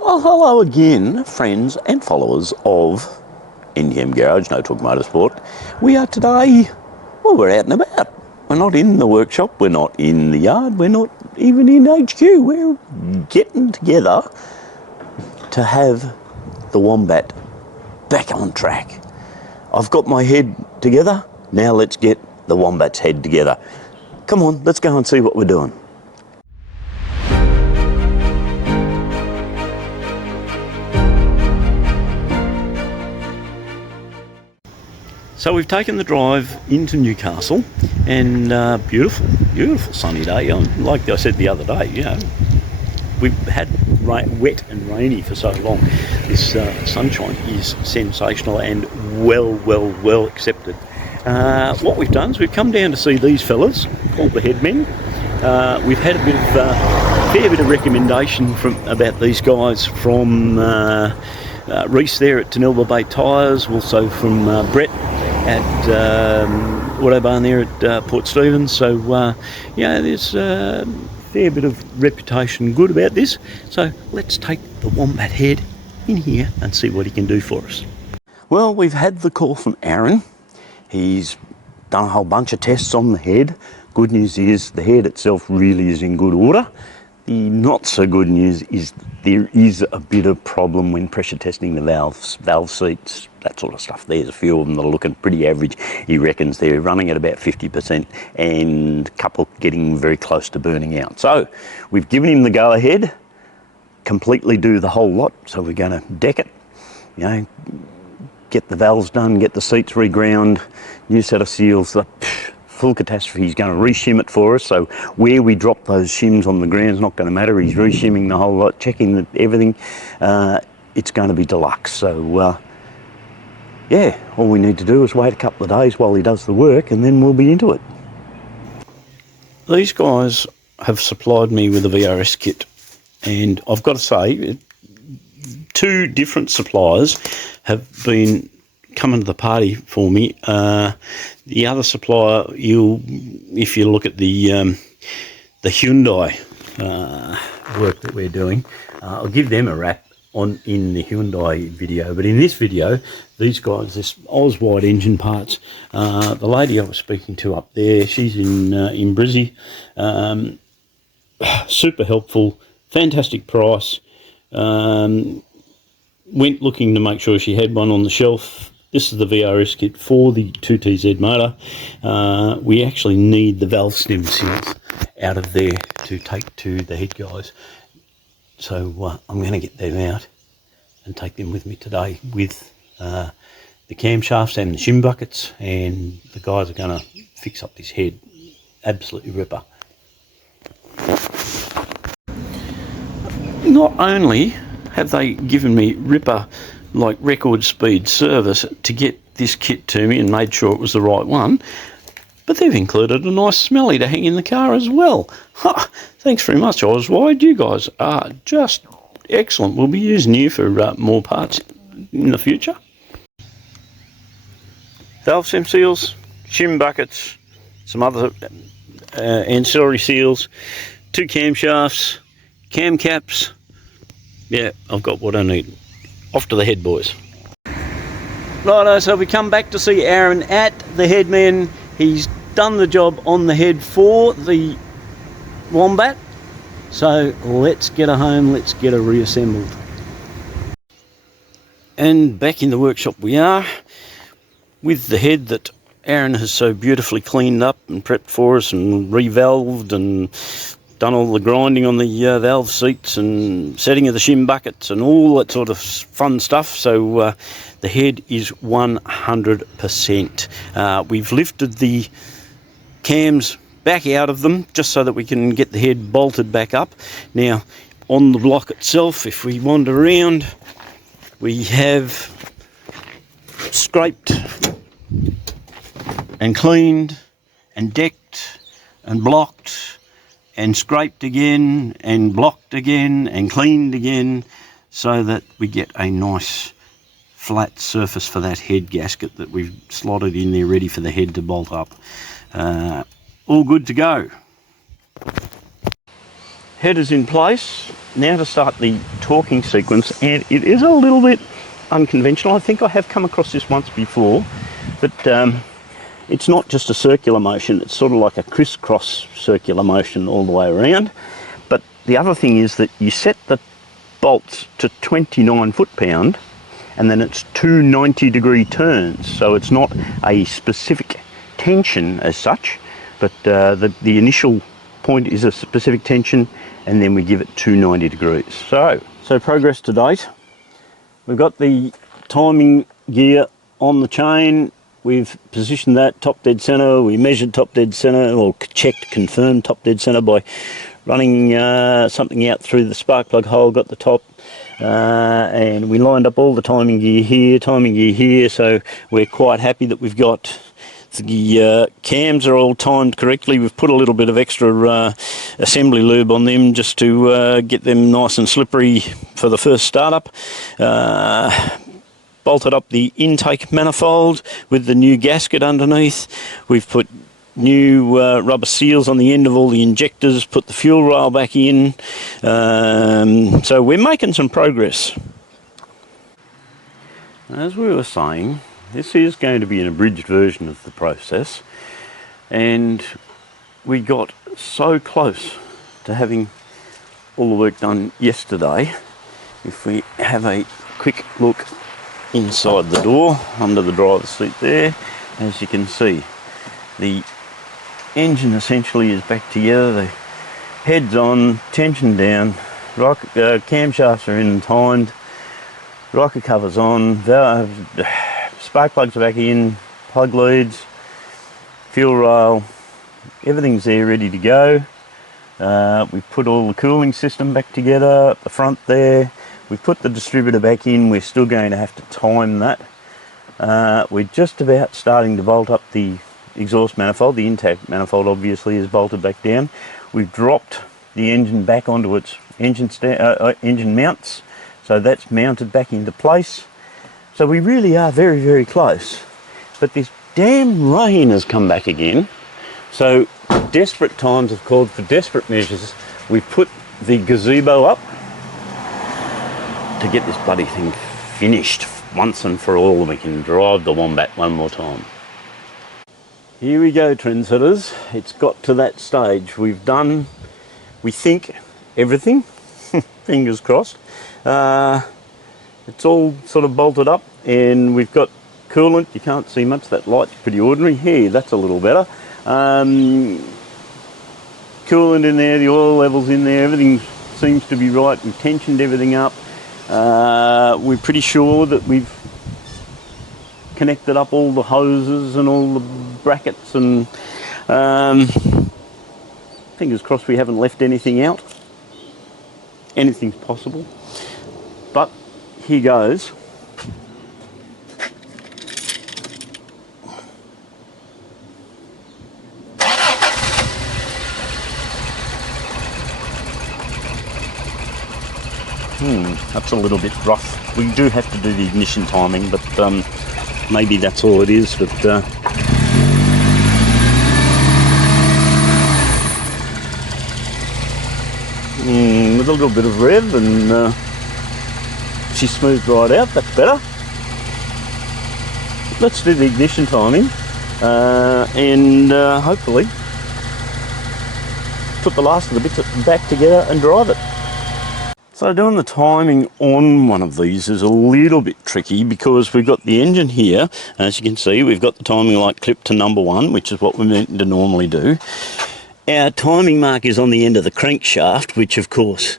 Well, hello again, friends and followers of NDM Garage, No Talk Motorsport. We are today, well, we're out and about. We're not in the workshop, we're not in the yard, we're not even in HQ. We're getting together to have the Wombat back on track. I've got my head together, now let's get the Wombat's head together. Come on, let's go and see what we're doing. So we've taken the drive into Newcastle, and beautiful sunny day. Like I said the other day, you know, we've had wet and rainy for so long. This sunshine is sensational and well accepted. What we've done is we've come down to see these fellas called the Headmen. We've had a fair bit of recommendation about these guys from Reese there at Tanilba Bay Tyres, also from Brett at Autobarn there at Port Stephens. So yeah, there's a fair bit of reputation good about this. So let's take the Wombat head in here and see what he can do for us. Well, we've had the call from Aaron. He's done a whole bunch of tests on the head. Good news is the head itself really is in good order. The not so good news is there is a bit of problem when pressure testing the valve seats, that sort of stuff. There's a few of them that are looking pretty average. He reckons they're running at about 50% and a couple getting very close to burning out. So we've given him the go ahead, completely do the whole lot. So we're going to deck it, you know, get the valves done, get the seats reground, new set of seals, the full catastrophe. He's going to re-shim it for us, so where we drop those shims on the ground is not going to matter. He's re-shimming the whole lot, checking that everything. It's going to be deluxe. So yeah, all we need to do is wait a couple of days while he does the work, and then we'll be into it. These guys have supplied me with a VRS kit, and I've got to say, two different suppliers have been coming to the party for me. The other supplier, if you look at the Hyundai work that we're doing, I'll give them a rap in the Hyundai video. But in this video, these guys, this Oswide engine parts. The lady I was speaking to up there, she's in Brizzy. Super helpful, fantastic price. Went looking to make sure she had one on the shelf. This is the VRS kit for the 2TZ motor. We actually need the valve stem seals out of there to take to the head guys. So I'm going to get them out and take them with me today with the camshafts and the shim buckets, and the guys are going to fix up this head. Absolutely ripper. Not only have they given me ripper like record speed service to get this kit to me and made sure it was the right one, but they've included a nice smelly to hang in the car as well. Ha! Thanks very much, Oswide. You guys are just excellent. We'll be using you for more parts in the future. Valve stem seals, shim buckets, some other ancillary seals, two camshafts, cam caps. Yeah, I've got what I need. Off to the head, boys. Righto, so we come back to see Aaron at the Headman. He's done the job on the head for the Wombat. So let's get her home, let's get her reassembled. And back in the workshop we are, with the head that Aaron has so beautifully cleaned up and prepped for us and revalved and done all the grinding on the valve seats and setting of the shim buckets and all that sort of fun stuff. So the head is 100%. We've lifted the cams back out of them just so that we can get the head bolted back up. Now on the block itself, if we wander around, we have scraped and cleaned and decked and blocked and scraped again and blocked again and cleaned again, so that we get a nice flat surface for that head gasket that we've slotted in there ready for the head to bolt up. All good to go. Header's in place. Now to start the torquing sequence, and it is a little bit unconventional. I think I have come across this once before, but it's not just a circular motion, it's sort of like a crisscross circular motion all the way around. But the other thing is that you set the bolts to 29 foot-pound, and then it's two 90-degree turns, so it's not a specific tension as such, but the initial point is a specific tension, and then we give it 290 degrees. So progress to date. We've got the timing gear on the chain. We've positioned that top dead center. We measured top dead center, or checked, confirmed top dead center by running something out through the spark plug hole, got the top, and we lined up all the timing gear here, so we're quite happy that we've got the cams are all timed correctly. We've put a little bit of extra assembly lube on them just to get them nice and slippery for the first startup. Bolted up the intake manifold with the new gasket underneath. We've put new rubber seals on the end of all the injectors, put the fuel rail back in. So we're making some progress. As we were saying, this is going to be an abridged version of the process, and we got so close to having all the work done yesterday. If we have a quick look inside the door, under the driver's seat there, as you can see, the engine essentially is back together, the head's on, tension down, camshafts are in and timed, rocker cover's on, spark plugs are back in, plug leads, fuel rail, everything's there ready to go. We've put all the cooling system back together at the front there. We've put the distributor back in. We're still going to have to time that. We're just about starting to bolt up the exhaust manifold. The intake manifold obviously is bolted back down. We've dropped the engine back onto its engine mounts, so that's mounted back into place. So we really are very, very close. But this damn rain has come back again. So desperate times have called for desperate measures. We've put the gazebo up to get this bloody thing finished once and for all, and we can drive the Wombat one more time. Here we go, trendsetters. It's got to that stage. We've done, we think, everything. Fingers crossed. It's all sort of bolted up, and we've got coolant. You can't see much. That light's pretty ordinary. Here, that's a little better. Coolant in there, the oil level's in there, everything seems to be right. We've tensioned everything up. We're pretty sure that we've connected up all the hoses and all the brackets, and fingers crossed we haven't left anything out. Anything's possible, but here goes. That's a little bit rough. We do have to do the ignition timing, but maybe that's all it is. But with a little bit of rev, and she smoothed right out. That's better. Let's do the ignition timing, and hopefully put the last of the bits back together and drive it. So doing the timing on one of these is a little bit tricky because we've got the engine here. As you can see, we've got the timing light clipped to number 1, which is what we're meant to normally do. Our timing mark is on the end of the crankshaft, which of course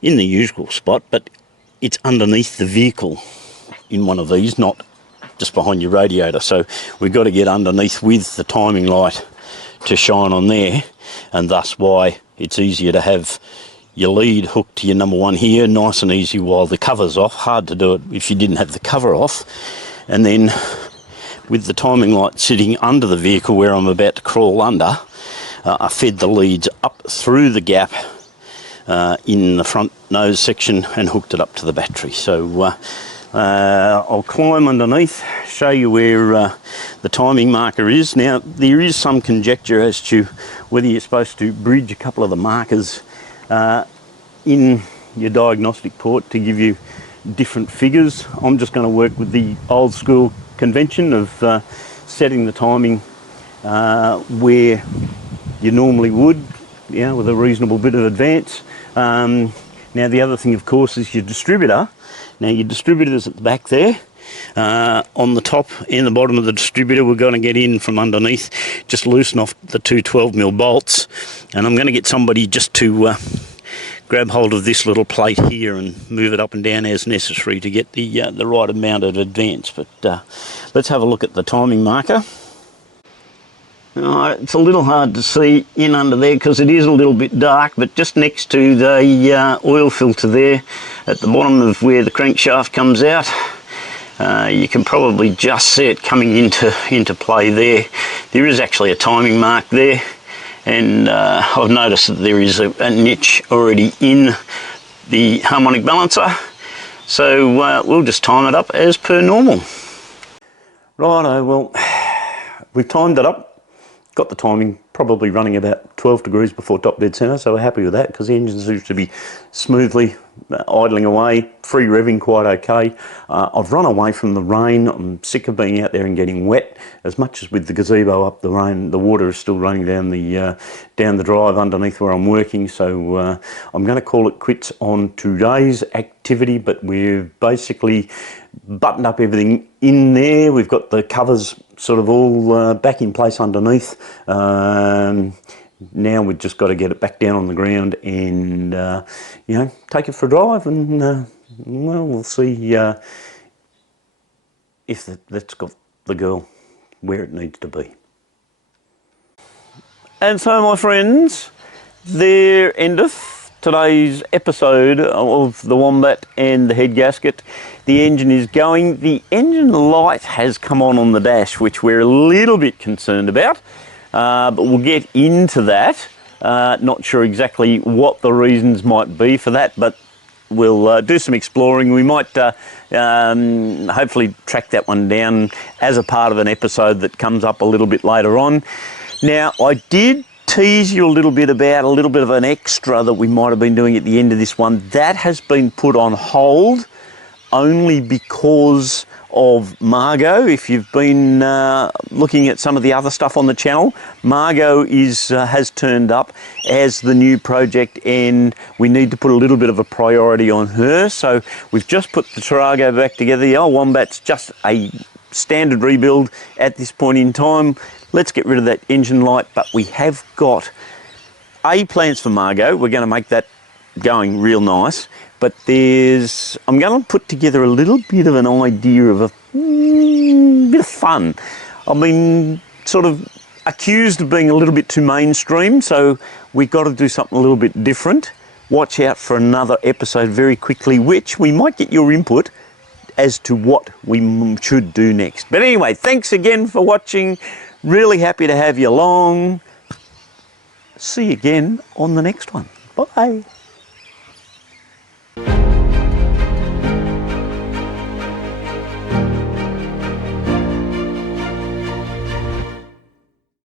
in the usual spot, but it's underneath the vehicle in one of these, not just behind your radiator. So we've got to get underneath with the timing light to shine on there, and thus why it's easier to have your lead hooked to your number 1 here, nice and easy while the cover's off. Hard to do it if you didn't have the cover off. And then with the timing light sitting under the vehicle where I'm about to crawl under, I fed the leads up through the gap in the front nose section and hooked it up to the battery. So I'll climb underneath, show you where the timing marker is. Now there is some conjecture as to whether you're supposed to bridge a couple of the markers in your diagnostic port to give you different figures. I'm just going to work with the old school convention of setting the timing where you normally would, you know, with a reasonable bit of advance. Now the other thing, of course, is your distributor. Now your distributor's at the back there. On the top and the bottom of the distributor, we're going to get in from underneath, just loosen off the two 12mm bolts, and I'm going to get somebody just to grab hold of this little plate here and move it up and down as necessary to get the right amount of advance. But let's have a look at the timing marker. It's a little hard to see in under there because it is a little bit dark, but just next to the oil filter there at the bottom of where the crankshaft comes out, you can probably just see it coming into play there. There is actually a timing mark there, and I've noticed that there is a niche already in the harmonic balancer, so we'll just time it up as per normal. Righto, well, we've timed it up. Got the timing probably running about 12 degrees before top dead centre, so we're happy with that because the engine seems to be smoothly idling away, free revving quite okay. I've run away from the rain. I'm sick of being out there and getting wet. As much as with the gazebo up, the rain, the water is still running down the drive underneath where I'm working, so I'm going to call it quits on today's activity, but we've basically buttoned up everything in there. We've got the covers sort of all back in place underneath. Now we've just got to get it back down on the ground and you know, take it for a drive, and well, we'll see if that's got the girl where it needs to be. And so, my friends, there endeth today's episode of the Wombat and the head gasket. The engine is going. The engine light has come on the dash, which we're a little bit concerned about, but we'll get into that. Not sure exactly what the reasons might be for that, but we'll do some exploring. We might hopefully track that one down as a part of an episode that comes up a little bit later on. Now, I did tease you a little bit about a little bit of an extra that we might have been doing at the end of this one. That has been put on hold only because of Margot. If you've been looking at some of the other stuff on the channel, Margot has turned up as the new project, and we need to put a little bit of a priority on her. So we've just put the Tarago back together. The old Wombat's just a standard rebuild at this point in time. Let's get rid of that engine light, but we have got plans for Margot. We're going to make that going real nice, but I'm going to put together a little bit of an idea of a bit of fun. I've been sort of accused of being a little bit too mainstream, so we've got to do something a little bit different. Watch out for another episode very quickly, which we might get your input as to what we should do next. But anyway, thanks again for watching. Really happy to have you along. See you again on the next one. Bye.